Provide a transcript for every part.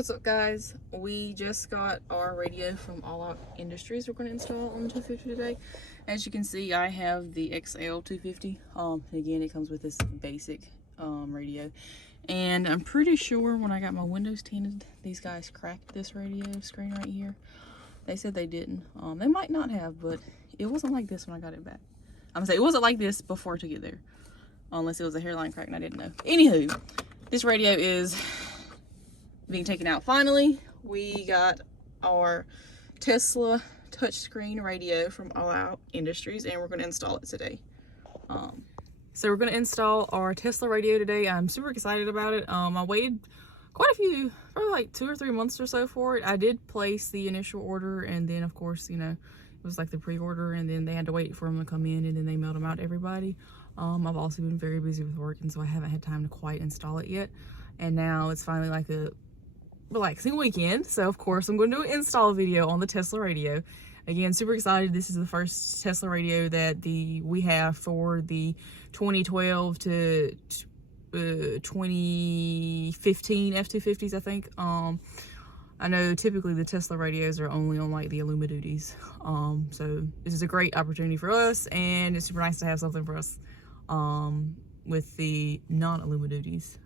What's up, guys? We just got our radio from All Out Industries we're going to install on the 250 today. As you can see, I have the XL 250. Again, it comes with this basic radio. And I'm pretty sure when I got my windows tinted, these guys cracked this radio screen right here. They said they didn't. They might not have, but it wasn't like this when I got it back. I'm gonna say it wasn't like this before I took it there. Unless it was a hairline crack and I didn't know. Anywho, this radio is being taken out finally. We got our Tesla touchscreen radio from All Out Industries and we're going to install it today. So we're going to install our Tesla radio today. I'm super excited about it. I waited quite a few, probably like 2 or 3 months or so for it. I did place the initial order, and then of course, you know, it was like the pre-order, and then they had to wait for them to come in, and then they mailed them out to everybody. I've also been very busy with work, and so I haven't had time to quite install it yet. And now it's finally like a relaxing weekend, so of course I'm going to do an install video on the Tesla radio. Again, super excited. This is the first Tesla radio that we have for the 2012 to 2015 F-250s, I think. I know typically the Tesla radios are only on like the Superduties, so this is a great opportunity for us, and it's super nice to have something for us with the non-Superduties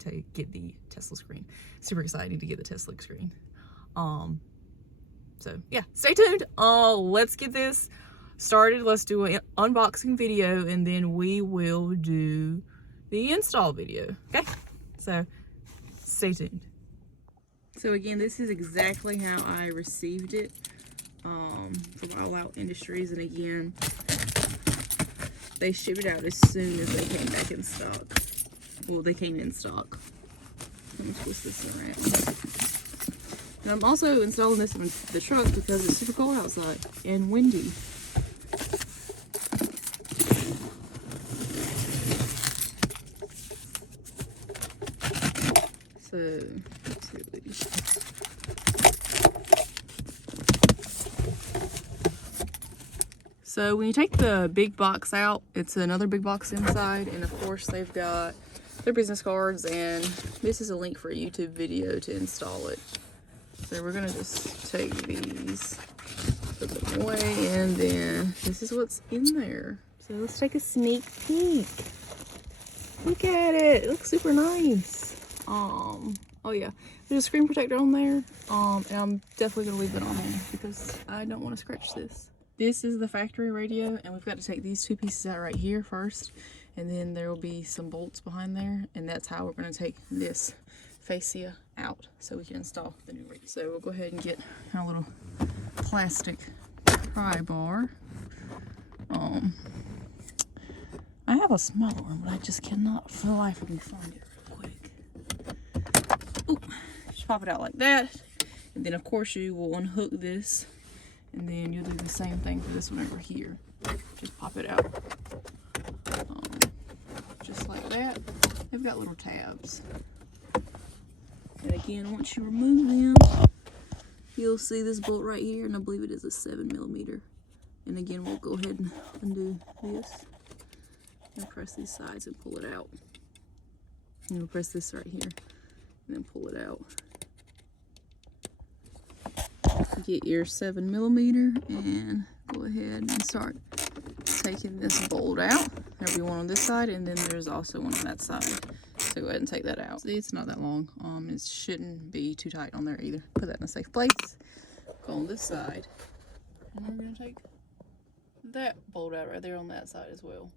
to get the Tesla screen. Super exciting to get the Tesla screen. So yeah, stay tuned. Let's get this started. Let's do an unboxing video, and then we will do the install video. Okay, so stay tuned. So again, this is exactly how I received it from All Out Industries, and again, they shipped it out as soon as they came back in stock. Well, they came in stock. Let me twist this around. And I'm also installing this in the truck because it's super cold outside and windy. So, let's see these. So when you take the big box out, it's another big box inside, and of course they've got their business cards, and this is a link for a YouTube video to install it. So we're gonna just take these, put them away, and then this is what's in there. So let's take a sneak peek. Look at it, it looks super nice. Oh yeah, there's a screen protector on there, and I'm definitely gonna leave it on there because I don't want to scratch this. This is the factory radio, and we've got to take these two pieces out right here first, and then there will be some bolts behind there, and that's how we're going to take this fascia out so we can install the new radio. So we'll go ahead and get our little plastic pry bar. I have a smaller one, but I just cannot for the life of me find it real quick. Ooh, just pop it out like that, and then of course you will unhook this, and then you'll do the same thing for this one over here. Just pop it out. Just like that. They've got little tabs. And again, once you remove them, you'll see this bolt right here, and I believe it is a 7mm. And again, we'll go ahead and undo this and press these sides and pull it out. And we'll press this right here and then pull it out. Get your 7mm and go ahead and start taking this bolt out. There'll be one on this side, and then there's also one on that side. So go ahead and take that out. See, it's not that long. It shouldn't be too tight on there either. Put that in a safe place. Go on this side. And we're gonna take that bolt out right there on that side as well.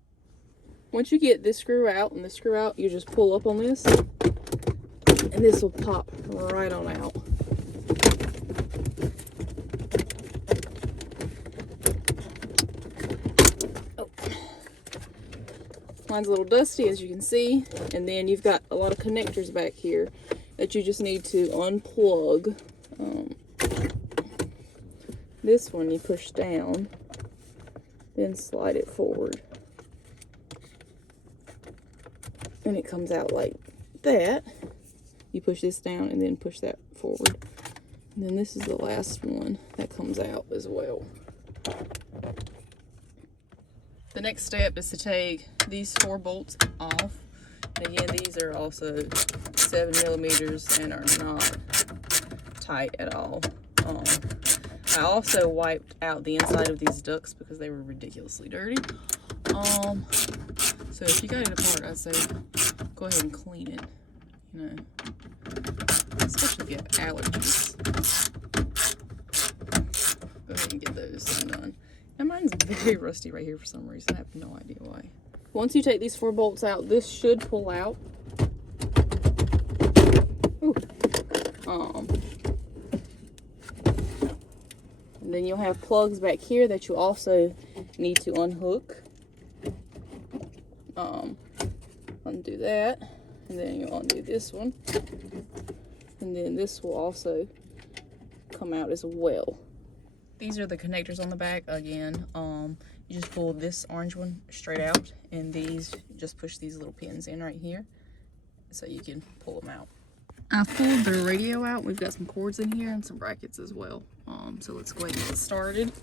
Once you get this screw out and this screw out, you just pull up on this, and this will pop right on out. Mine's a little dusty, as you can see, and then you've got a lot of connectors back here that you just need to unplug. This one you push down, then slide it forward, and it comes out like that. You push this down and then push that forward, and then this is the last one that comes out as well. The next step is to take these 4 bolts off. And again, these are also 7mm and are not tight at all. I also wiped out the inside of these ducts because they were ridiculously dirty. So if you got it apart, I'd say go ahead and clean it, you know, especially if you have allergies. Go ahead and get those undone. And mine's very rusty right here for some reason. I have no idea why. Once you take these 4 bolts out, this should pull out. Ooh. And then you'll have plugs back here that you also need to unhook. Undo that, and then you'll undo this one, and then this will also come out as well. These are the connectors on the back. Again, you just pull this orange one straight out, and these, just push these little pins in right here so you can pull them out. I pulled the radio out. We've got some cords in here and some brackets as well. So let's go ahead and get started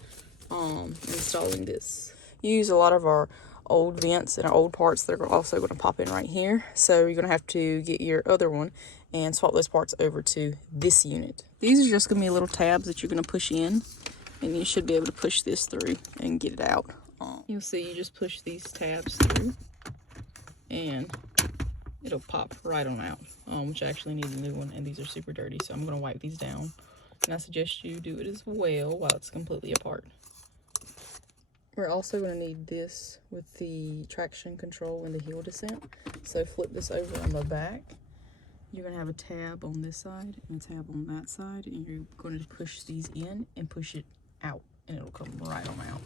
installing this. Use a lot of our old vents and our old parts that are also going to pop in right here. So you're going to have to get your other one and swap those parts over to this unit. These are just going to be little tabs that you're going to push in, and you should be able to push this through and get it out. You'll see you just push these tabs through and it'll pop right on out, which I actually need a new one, and these are super dirty, so I'm going to wipe these down. And I suggest you do it as well while it's completely apart. We're also going to need this with the traction control and the heel descent. So flip this over on the back. You're going to have a tab on this side and a tab on that side, and you're going to push these in and push it out, and it'll come right on out.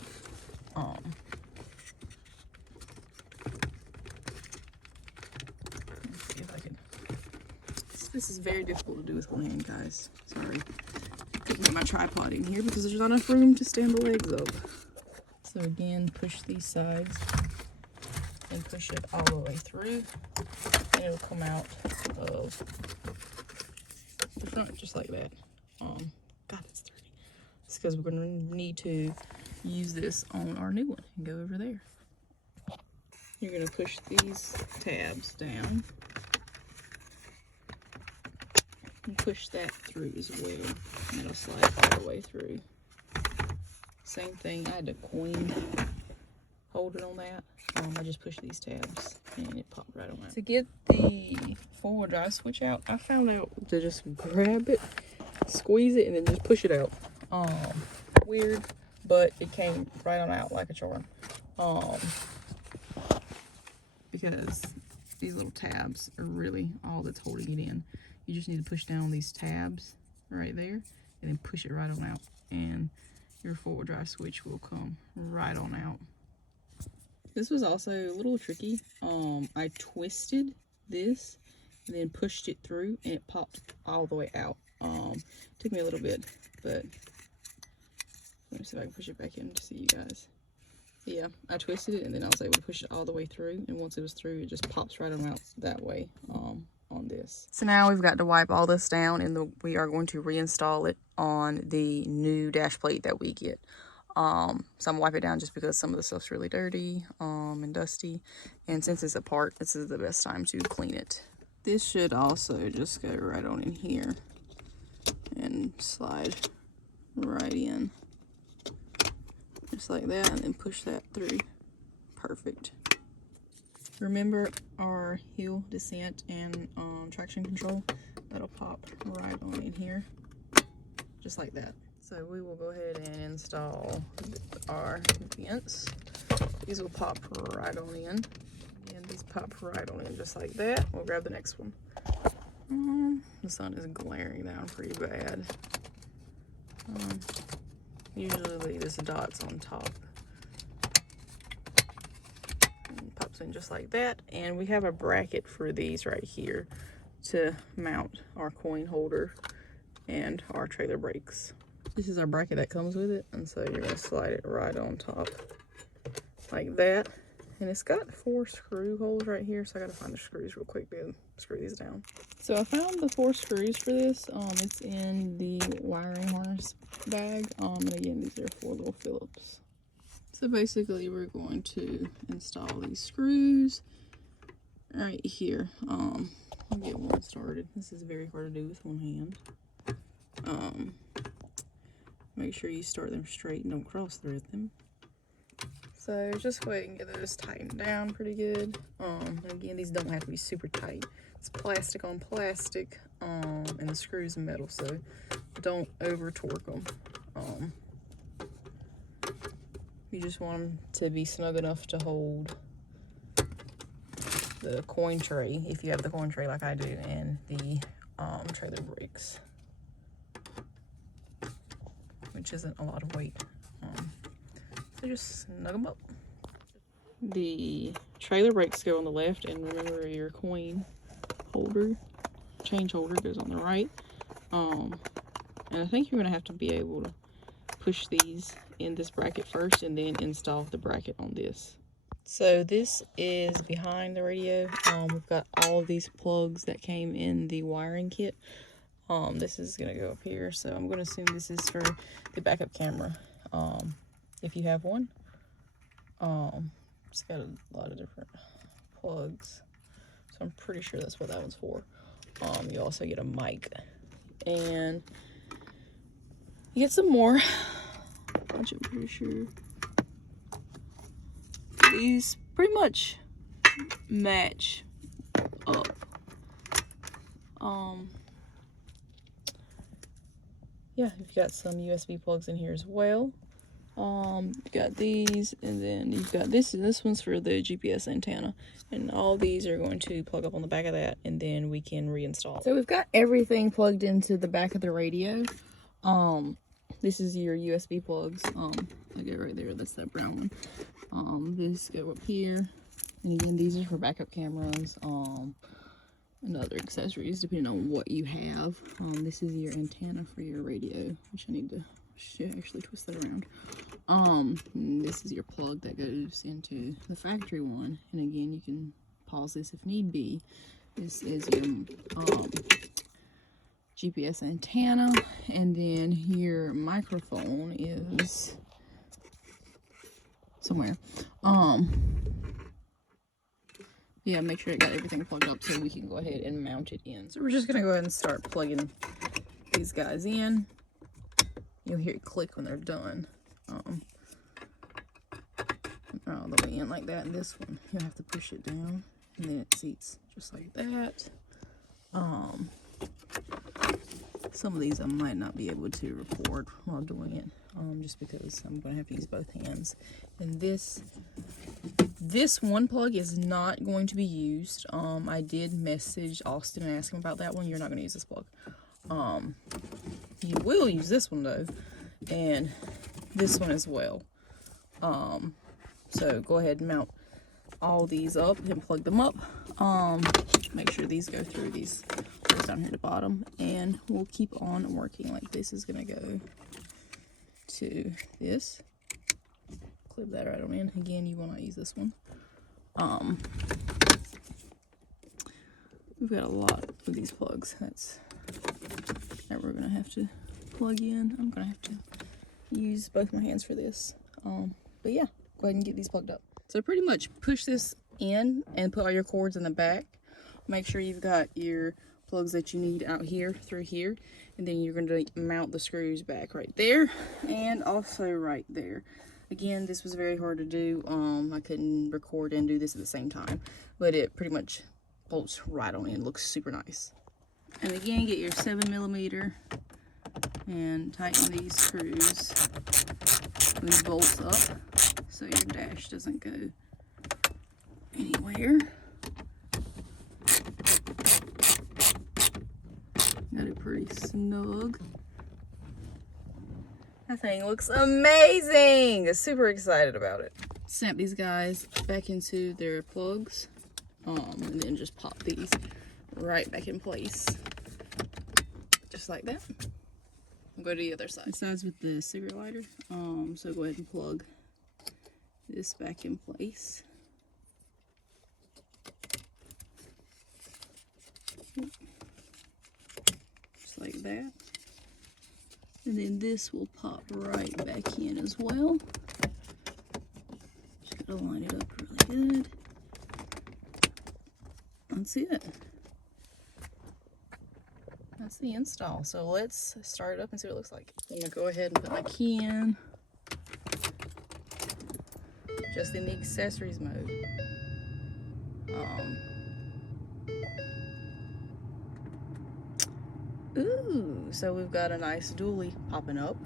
Let's see if I can. This is very difficult to do with one hand, guys. Sorry. Couldn't get my tripod in here because there's not enough room to stand the legs up. So again, push these sides and push it all the way through, and it'll come out of the front just like that. God, it's dirty. It's because we're going to need to use this on our new one and go over there. You're going to push these tabs down and push that through as well, and it'll slide all the way through. Same thing, I had a coin holder on that. I just pushed these tabs and it popped right on out. To get the forward drive switch out, I found out to just grab it, squeeze it, and then just push it out. Weird, but it came right on out like a charm. Because these little tabs are really all that's holding it in. You just need to push down these tabs right there and then push it right on out, and your forward drive switch will come right on out. This was also a little tricky. I twisted this and then pushed it through, and it popped all the way out. Took me a little bit, but let me see if I can push it back in to see you guys. Yeah, I twisted it and then I was able to push it all the way through, and once it was through, it just pops right on out that way on this. So now we've got to wipe all this down, and we are going to reinstall it on the new dash plate that we get. So I'm gonna wipe it down just because some of the stuff's really dirty and dusty, and since it's apart, this is the best time to clean it. This should also just go right on in here and slide right in just like that, and then push that through. Perfect. Remember our heel descent and traction control, that'll pop right on in here just like that. So we will go ahead and install our vents. These will pop right on in, and these pop right on in just like that. We'll grab the next one. The sun is glaring down pretty bad. Usually this dot's on top. And pops in just like that. And we have a bracket for these right here to mount our coin holder and our trailer brakes. This is our bracket that comes with it, and so you're going to slide it right on top like that. And it's got 4 screw holes right here, so I got to find the screws real quick to screw these down. So I found the 4 screws for this. It's in the wiring harness bag, and again, these are 4 little Phillips. So basically we're going to install these screws right here. I'll get one started. This is very hard to do with one hand. Make sure you start them straight and don't cross thread them. So just go ahead and get those tightened down pretty good. Again, these don't have to be super tight. It's plastic on plastic, and the screws metal, so don't over torque them. You just want them to be snug enough to hold the coin tray, if you have the coin tray like I do, and the trailer brakes, which isn't a lot of weight. So just snug them up. The trailer brakes go on the left, and remember your coin holder, change holder, goes on the right. And I think you're gonna have to be able to push these in this bracket first and then install the bracket on this. So this is behind the radio. We've got all of these plugs that came in the wiring kit. This is gonna go up here, so I'm gonna assume this is for the backup camera, if you have one. It's got a lot of different plugs, so I'm pretty sure that's what that one's for. You also get a mic, and you get some more, which I'm pretty sure these pretty much match up. Yeah, you've got some USB plugs in here as well. You've got these, and then you've got this, and this one's for the GPS antenna. And all these are going to plug up on the back of that, and then we can reinstall. So we've got everything plugged into the back of the radio. This is your USB plugs. I get right there, that's that brown one. This go up here, and again, these are for backup cameras, and other accessories depending on what you have. This is your antenna for your radio, which I need to actually twist that around. This is your plug that goes into the factory one, and again, you can pause this if need be. This is your GPS antenna, and then your microphone is somewhere. Yeah, make sure it got everything plugged up so we can go ahead and mount it in. So we're just gonna go ahead and start plugging these guys in. You'll hear it click when they're done. All the way in like that. And this one, you'll have to push it down, and then it seats just like that. Some of these I might not be able to record while doing it, just because I'm gonna have to use both hands. And this one plug is not going to be used. I did message Austin and ask him about that one. You're not gonna use this plug. You will use this one though, and this one as well. So go ahead and mount all these up and plug them up. Make sure these go through these holes down here at the bottom, and we'll keep on working. Like this is gonna go to this. Clip that right on in. Again, you will not use this one. We've got a lot of these plugs that we're gonna have to plug in. I'm gonna have to use both my hands for this. But yeah, go ahead and get these plugged up. So pretty much push this in and put all your cords in the back. Make sure you've got your plugs that you need out here through here, and then you're going to mount the screws back right there and also right there. Again, this was very hard to do. I couldn't record and do this at the same time, but it pretty much bolts right on in. Looks super nice. And again, get your 7mm and tighten these screws, these bolts up, so your dash doesn't go anywhere. Got it pretty snug. That thing looks amazing! Super excited about it. Snap these guys back into their plugs, and then just pop these right back in place, just like that. We'll go to the other side. This side's with the cigarette lighter. So go ahead and plug this back in place. Just like that. And then this will pop right back in as well. Just gotta line it up really good. that's it. That's the install. So let's start it up and see what it looks like. I'm gonna go ahead and put my key in. Just in the accessories mode. Ooh, so we've got a nice dually popping up.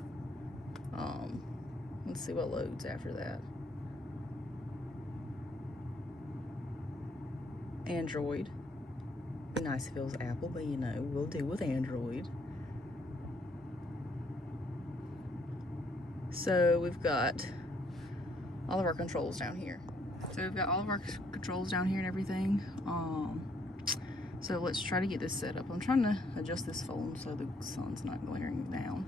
Let's see what loads after that. Android. Be nice if it was Apple, but you know, we'll do with Android. So we've got all of our controls down here. So we've got all of our controls down here and everything. So let's try to get this set up. I'm trying to adjust this phone so the sun's not glaring down.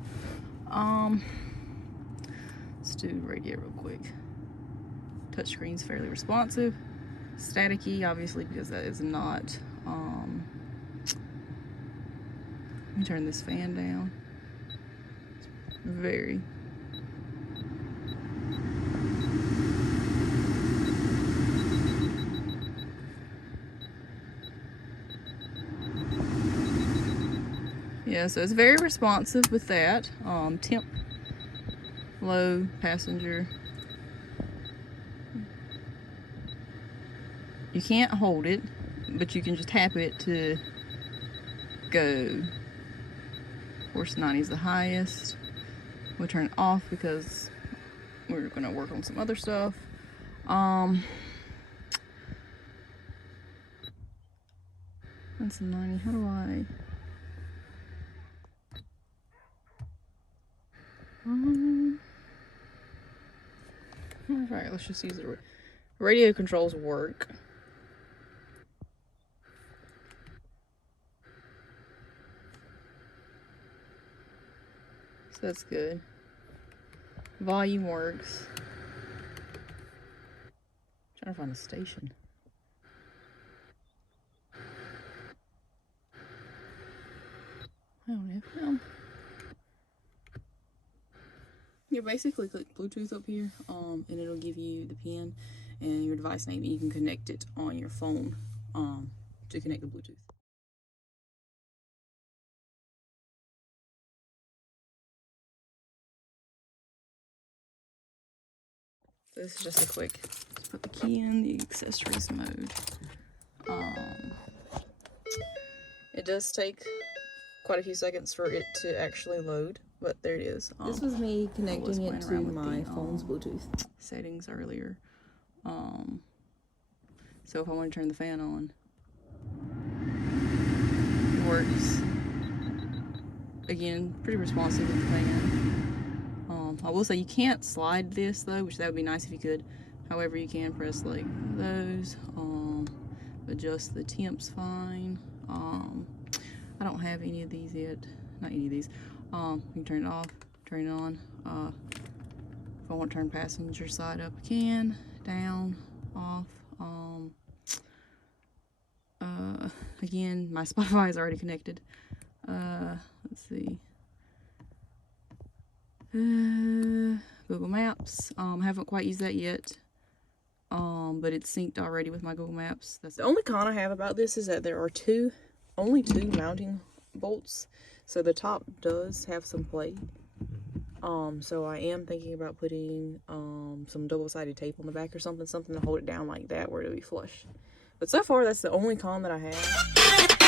Let's do radio real quick. Touchscreen's fairly responsive. Staticky, obviously, because that is not. Let me turn this fan down. It's very. Yeah, so it's very responsive with that. Temp, low, passenger. You can't hold it, but you can just tap it to go. Of course, 90 is the highest. We'll turn it off because we're gonna work on some other stuff. That's a 90. How do I? Alright, let's just use the radio controls work. So that's good. Volume works. Trying to find a station. I don't know. You basically click Bluetooth up here, and it'll give you the pin and your device name, and you can connect it on your phone to connect to Bluetooth. So this is just a quick, just put the key in the accessories mode. It does take quite a few seconds for it to actually load, but there it is. This was me connecting it to my phone's Bluetooth settings earlier. So if I want to turn the fan on, it works. Again, pretty responsive with the fan. I will say you can't slide this though, which that would be nice if you could. However, you can press like those. Adjust the temps fine. I don't have any of these yet. Not any of these. You can turn it off, turn it on. If I want to turn passenger side up, I can. Down, off. Again, my Spotify is already connected. Let's see. Google Maps. I haven't quite used that yet. But it's synced already with my Google Maps. That's the only con I have about this is that there are only two mounting bolts. So the top does have some play. So I am thinking about putting some double-sided tape on the back or something to hold it down like that where it'll be flush. But so far, that's the only con that I have.